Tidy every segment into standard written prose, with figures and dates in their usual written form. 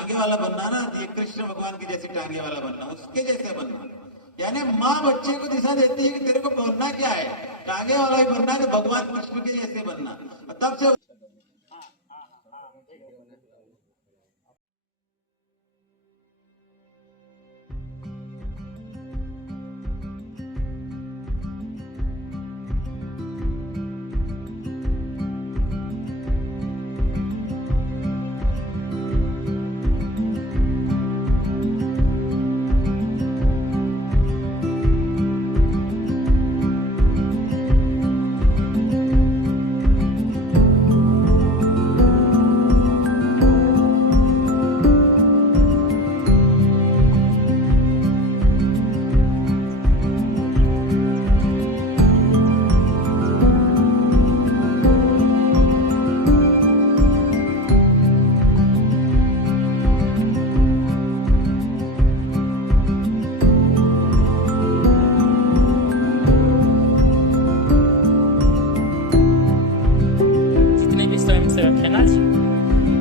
टांगे वाला बनना ना, ये कृष्ण भगवान की जैसे टांगे वाला बनना, उसके जैसे बनना। यानी माँ बच्चे को दिशा देती है कि तेरे को बनना क्या है, टांगे वाला ही बनना है, तो भगवान कृष्ण के जैसे बनना। तब से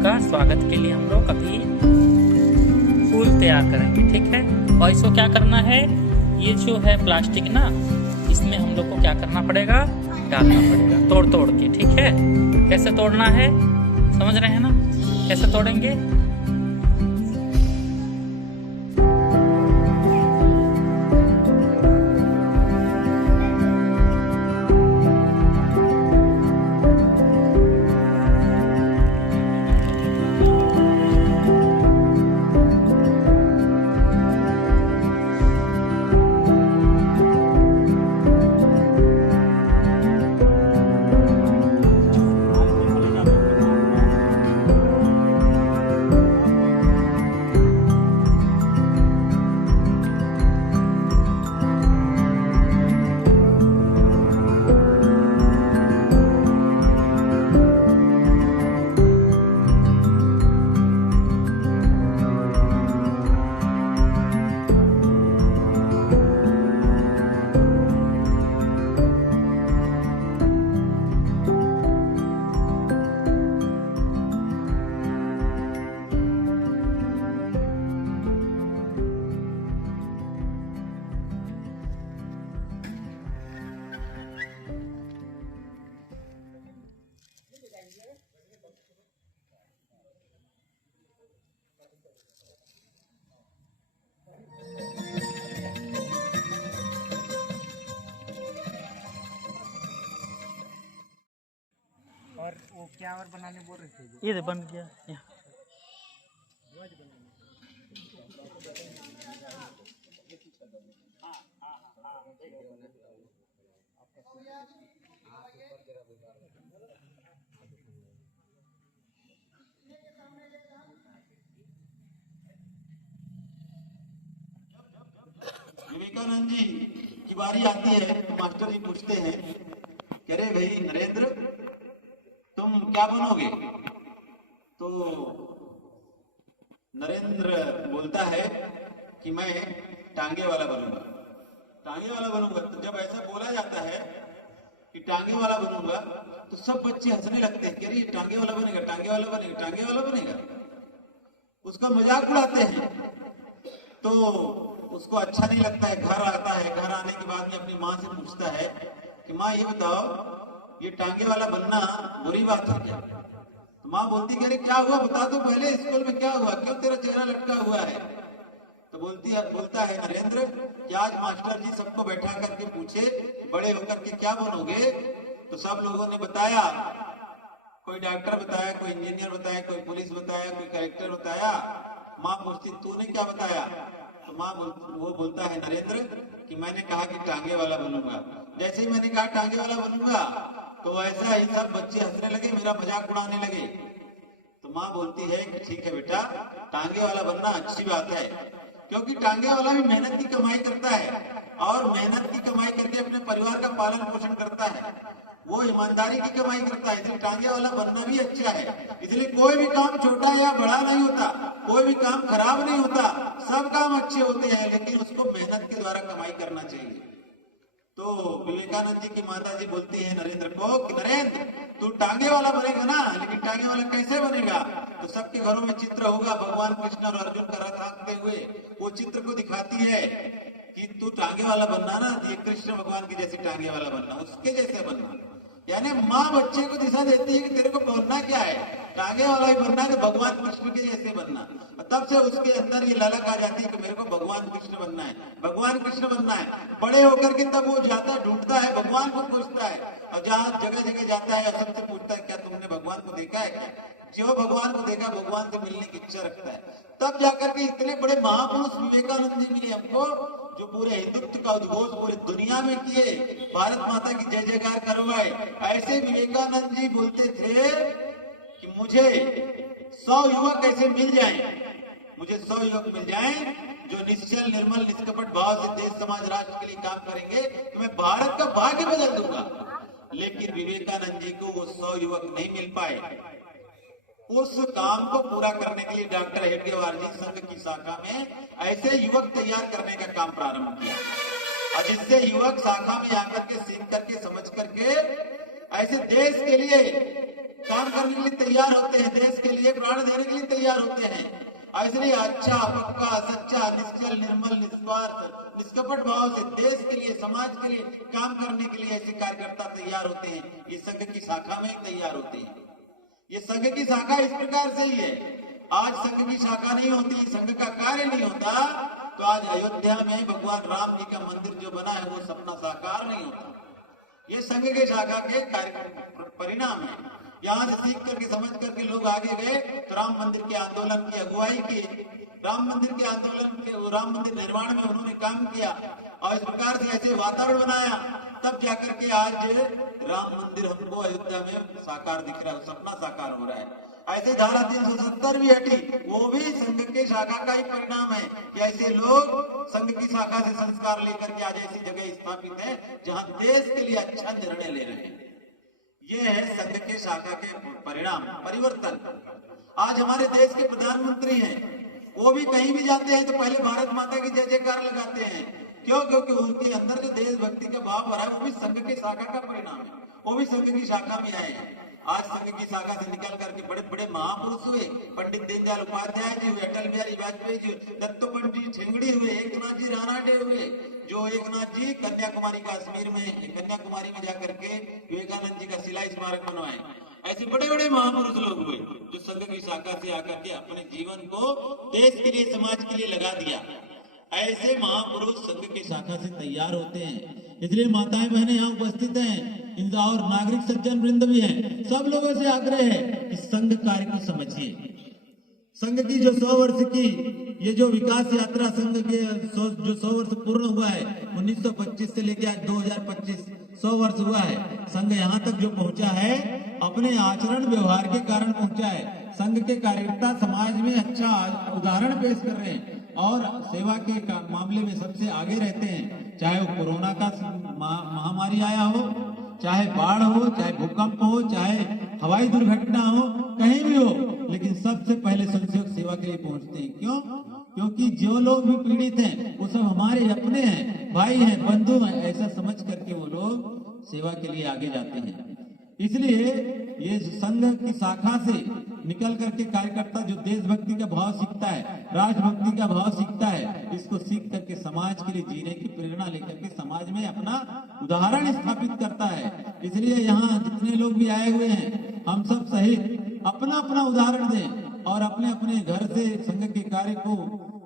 का स्वागत के लिए हम लोग अभी फूल तैयार करेंगे, ठीक है। और इसको क्या करना है, ये जो है प्लास्टिक ना, इसमें हम लोग को क्या करना पड़ेगा, डालना पड़ेगा तोड़ तोड़ के, ठीक है। कैसे तोड़ना है समझ रहे हैं ना, कैसे तोड़ेंगे। और वो क्या और बनाने बोल रहे थे, ये बन गया यहाँ। विवेकानंद जी की बारी आती है तो मास्टर जी पूछते हैं, कह रहे भाई नरेंद्र तुम क्या बनोगे। तो नरेंद्र बोलता है कि मैं टांगे वाला बनूंगा, टांगे वाला बनूंगा। तो जब ऐसा बोला जाता है कि टांगे वाला बनूंगा, तो सब बच्चे हंसने लगते हैं, कह रही टांगे वाला बनेगा, टांगे वाला बनेगा, टांगे वाला बनेगा, उसका मजाक उड़ाते हैं। तो उसको अच्छा नहीं लगता है, घर आता है, घर आने के बाद में अपनी माँ से पूछता है कि माँ ये बताओ, ये टांगे वाला बनना बुरी बात है क्या। तो माँ बोलती कह रही क्या हुआ बता दो पहले, स्कूल में क्या हुआ, क्यों तेरा चेहरा लटका हुआ है। तो बोलता है नरेंद्र कि आज मास्टर जी सबको बैठा करके पूछे बड़े होकर के क्या बनोगे, तो सब लोगों ने बताया, कोई डॉक्टर बताया, कोई इंजीनियर बताया, कोई पुलिस बताया, कोई कलेक्टर बताया। माँ पूछती तूने क्या बताया। तो वो बोलता है नरेंद्र कि मैंने कहा कि टांगे वाला बनूंगा। जैसे ही मैंने कहा टांगे वाला बनूंगा, तो ऐसा ही सब बच्चे हंसने लगे, मेरा मजाक उड़ाने लगे। तो माँ बोलती है कि ठीक है बेटा, टांगे वाला बनना अच्छी बात है, क्योंकि टांगे वाला भी मेहनत की कमाई करता है, और मेहनत की कमाई करके अपने परिवार का पालन पोषण करता है, वो ईमानदारी की कमाई करता है। इसलिए टांगे वाला बनना भी अच्छा है। इसलिए कोई भी काम छोटा या बड़ा नहीं होता, कोई भी काम खराब नहीं होता, सब काम अच्छे होते हैं, लेकिन उसको मेहनत के द्वारा कमाई करना चाहिए। तो विवेकानंद जी की माता जी बोलती है नरेंद्र को कि नरेंद्र तू टांगे वाला बनेगा ना, लेकिन टांगे वाला कैसे बनेगा। तो सबके घरों में चित्र होगा भगवान कृष्ण और अर्जुन का रथ हाँकते हुए। वो चित्र को दिखाती है कि तू टांगे वाला बनना ना, ये कृष्ण भगवान की जैसे टांगे वाला बनना, उसके जैसे बनना। यानी माँ बच्चे को दिशा देती है कि तेरे को बनना क्या है, टांगे वाला ही बनना है, भगवान कृष्ण के जैसे बनना। तब से उसके अंदर ये ललक आ जाती है कि मेरे को भगवान कृष्ण बनना है, भगवान कृष्ण बनना है। बड़े होकर के तब वो जाता ढूंढता है, भगवान को पूछता है, और जहाँ जगह जगह जाता है सबसे पूछता है क्या तुमने भगवान को देखा है क्या। जो भगवान को देखा भगवान से मिलने की इच्छा रखता है। तब जाकर के इतने बड़े महापुरुष विवेकानंद जी मिले हमको, जो पूरे हिंदुत्व का उद्घोष पूरी दुनिया में किए, भारत माता की जय जयकार करवाए। ऐसे विवेकानंद जी बोलते थे कि मुझे 100 युवक ऐसे मिल जाएं, मुझे 100 युवक मिल जाएं जो निश्चल निर्मल निष्कपट भाव से देश समाज राष्ट्र के लिए काम करेंगे तो मैं भारत का भाग्य बदल दूंगा। लेकिन विवेकानंद जी को वो 100 युवक नहीं मिल पाए। उस काम को पूरा करने के लिए डॉक्टर हेडगेवार जी संघ की शाखा में ऐसे युवक तैयार करने का काम प्रारंभ किया, और जिससे युवक शाखा में आकर के सीख करके समझ करके ऐसे देश के लिए काम करने के लिए तैयार होते हैं, देश के लिए प्राण देने के लिए तैयार होते हैं। इसलिए अच्छा पक्का सच्चा निश्चल निर्मल निस्वार्थ निष्कपट भाव से देश के लिए समाज के लिए काम करने के लिए ऐसे कार्यकर्ता तैयार होते हैं। ये संघ की शाखा में ही तैयार होते हैं। ये संघ की शाखा इस प्रकार से ही है। आज संघ की शाखा नहीं होती, संघ का कार्य नहीं होता, तो आज अयोध्या में भगवान राम जी का मंदिर जो बना है वो सपना साकार नहीं होता। ये संघ के शाखा के कार्य परिणाम है। यहाँ से सीख करके समझ करके लोग आगे गए तो राम मंदिर के आंदोलन की अगुवाई की, राम मंदिर के आंदोलन के राम मंदिर निर्माण में उन्होंने काम किया, और इस प्रकार से ऐसे वातावरण बनाया, तब जाकर के आज राम मंदिर हमको अयोध्या में साकार दिख रहा है, सपना साकार हो रहा है। ऐसे धारा 370 भी हटी, वो भी संघ के शाखा का ही परिणाम है कि ऐसे लोग संघ की शाखा से संस्कार लेकर के आज ऐसी जगह स्थापित है जहां देश के लिए अच्छा निर्णय ले रहे हैं। ये है संघ के शाखा के परिणाम परिवर्तन। आज हमारे देश के प्रधानमंत्री हैं, वो भी कहीं भी जाते हैं तो पहले भारत माता की जय जयकार लगाते हैं। क्यों? क्योंकि उनके अंदर जो देशभक्ति का भाव भरा है वो भी संघ के शाखा का परिणाम है, वो भी संघ की शाखा में आए हैं। आज संघ की शाखा से निकल करके बड़े बड़े महापुरुष हुए, पंडित दीनदयाल उपाध्याय जी हुए, अटल बिहारी वाजपेयी जी, दत्तोपंत जी ठेंगड़ी हुए, एकनाथ जी रानाडे हुए, जो एकनाथ जी कन्याकुमारी कश्मीर में कन्याकुमारी में जाकर के विवेकानंद जी का शिला स्मारक बनवाए। ऐसे बड़े बड़े महापुरुष लोग हुए जो संघ की शाखा से आकर के अपने जीवन को देश के लिए समाज के लिए लगा दिया। ऐसे महापुरुष संघ की शाखा से तैयार होते हैं। इसलिए माताएं बहनें यहाँ उपस्थित हैं और नागरिक सज्जन वृंद भी हैं, सब लोगों से आग्रह है कि संघ कार्य को समझिए। संघ की जो 100 वर्ष की ये जो विकास यात्रा संघ के जो 100 वर्ष पूर्ण हुआ है, 1925 से लेकर आज 2025 100 वर्ष हुआ है। संघ यहाँ तक जो पहुंचा है अपने आचरण व्यवहार के कारण पहुंचा है। संघ के कार्यकर्ता समाज में अच्छा उदाहरण पेश कर रहे हैं और सेवा के मामले में सबसे आगे रहते हैं। चाहे वो कोरोना का महामारी आया हो, चाहे बाढ़ हो, चाहे भूकंप हो, चाहे हवाई दुर्घटना हो, कहीं भी हो, लेकिन सबसे पहले स्वयंसेवक सेवा के लिए पहुंचते हैं। क्यों? क्योंकि जो लोग भी पीड़ित हैं वो सब हमारे अपने हैं, भाई हैं, बंधु हैं, ऐसा समझ करके वो लोग सेवा के लिए आगे जाते हैं। इसलिए ये संघ की शाखा से निकल करके कार्यकर्ता जो देशभक्ति का भाव सीखता है, राष्ट्रभक्ति का भाव सीखता है, इसको सीख करके समाज के लिए जीने की प्रेरणा लेकर के समाज में अपना उदाहरण स्थापित करता है। इसलिए यहाँ जितने लोग भी आए हुए हैं, हम सब सहित अपना अपना उदाहरण दें और अपने अपने घर से संघ के कार्य को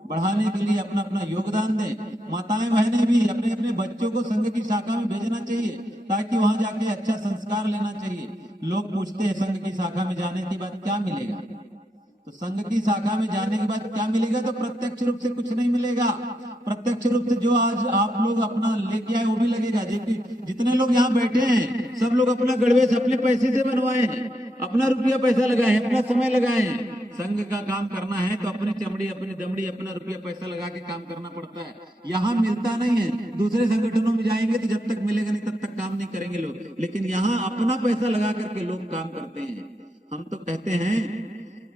बढ़ाने के लिए अपना अपना योगदान दें। माताएं बहनें भी अपने अपने बच्चों को संघ की शाखा में भेजना चाहिए ताकि वहां जाके अच्छा संस्कार लेना चाहिए। लोग पूछते हैं संघ की शाखा में जाने के बाद क्या मिलेगा, तो संघ की शाखा में जाने के बाद क्या मिलेगा, तो प्रत्यक्ष रूप से कुछ नहीं मिलेगा। प्रत्यक्ष रूप से जो आज आप लोग अपना लेके आए वो भी लगेगा। जितने लोग यहाँ बैठे हैं सब लोग अपना गणवेश अपने पैसे से बनवाए हैं, अपना रुपया पैसा लगाए, अपना समय लगाए हैं। संघ का काम करना है तो अपनी चमड़ी अपनी दमड़ी अपना रुपया पैसा लगा के काम करना पड़ता है। यहाँ मिलता नहीं है। दूसरे संगठनों में जाएंगे तो जब तक मिलेगा नहीं तब तक काम नहीं करेंगे लोग, लेकिन यहाँ अपना पैसा लगा करके लोग काम करते हैं। हम तो कहते हैं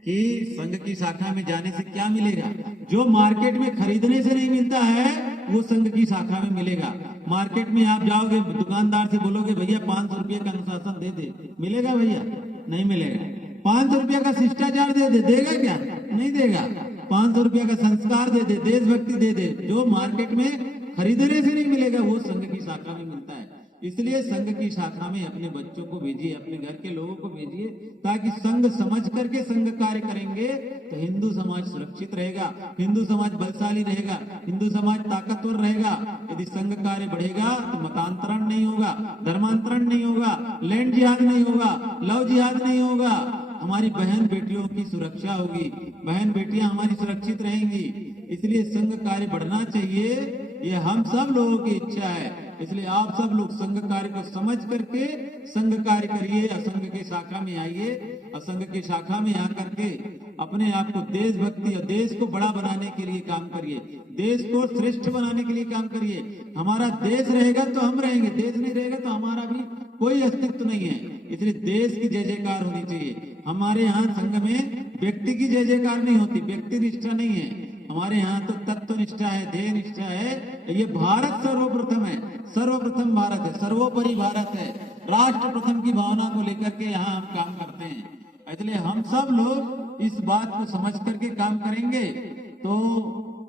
कि संघ की शाखा में जाने से क्या मिलेगा, जो मार्केट में खरीदने से नहीं मिलता है वो संघ की शाखा में मिलेगा। मार्केट में आप जाओगे, दुकानदार से बोलोगे भैया 500 रुपये का अनुशासन दे दे, मिलेगा भैया? नहीं मिलेगा। 500 रुपया का शिष्टाचार दे दे, देगा क्या? नहीं देगा। 500 रुपया का संस्कार दे दे, देशभक्ति दे दे, जो मार्केट में खरीदने से नहीं मिलेगा वो संघ की शाखा में मिलता है। इसलिए संघ की शाखा में अपने बच्चों को भेजिए, अपने घर के लोगों को भेजिए, ताकि संघ समझ करके संघ कार्य करेंगे तो हिंदू समाज सुरक्षित रहेगा, हिंदू समाज बलशाली रहेगा, हिंदू समाज ताकतवर रहेगा। यदि संघ कार्य बढ़ेगा तो मतांतरण नहीं होगा, धर्मांतरण नहीं होगा, लैंड जिहाद नहीं होगा, लव जिहाद नहीं होगा, हमारी बहन बेटियों की सुरक्षा होगी, बहन बेटियां हमारी सुरक्षित रहेंगी। इसलिए संघ कार्य बढ़ना चाहिए, ये हम सब लोगों की इच्छा है। इसलिए आप सब लोग संघ कार्य को समझ करके संघ कार्य करिए, असंघ की शाखा में आइए, असंघ की शाखा में आकर के अपने आप को देशभक्ति या देश को बड़ा बनाने के लिए काम करिए, देश को श्रेष्ठ बनाने के लिए काम करिए। हमारा देश रहेगा तो हम रहेंगे, देश नहीं रहेगा तो हमारा भी कोई अस्तित्व नहीं है। इसलिए देश की जय जयकार होनी चाहिए। हमारे यहाँ संघ में व्यक्ति की जय जयकार नहीं होती, व्यक्ति निष्ठा नहीं है। हमारे यहाँ तो तत्व निष्ठा है, ध्येय निष्ठा है। ये भारत सर्वप्रथम है, सर्वप्रथम भारत है, सर्वोपरि भारत है। राष्ट्र प्रथम की भावना को लेकर के यहाँ हम काम करते हैं। इसलिए हम सब लोग इस बात को समझ करके काम करेंगे तो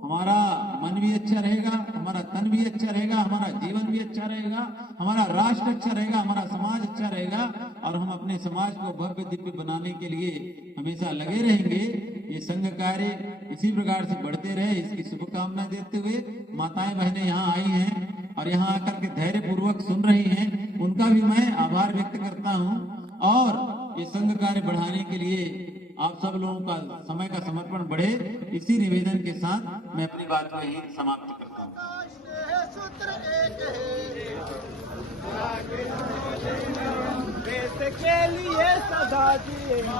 हमारा मन भी अच्छा रहेगा, हमारा तन भी अच्छा रहेगा, हमारा जीवन भी अच्छा रहेगा, हमारा राष्ट्र अच्छा रहेगा, हमारा समाज अच्छा रहेगा और हम अपने समाज को भव्य दिव्य बनाने के लिए हमेशा लगे रहेंगे। ये संघ कार्य इसी प्रकार से बढ़ते रहे, इसकी शुभकामना देते हुए माताएं बहनें यहाँ आई हैं और यहाँ आकर के धैर्य पूर्वक सुन रही हैं, उनका भी मैं आभार व्यक्त करता हूँ। और ये संघ कार्य बढ़ाने के लिए आप सब लोगों का समय का समर्पण बढ़े, इसी निवेदन के साथ मैं अपनी बात को यहीं समाप्त करता हूँ। सूत्र एक है, देश के लिए सदा जिएंगे।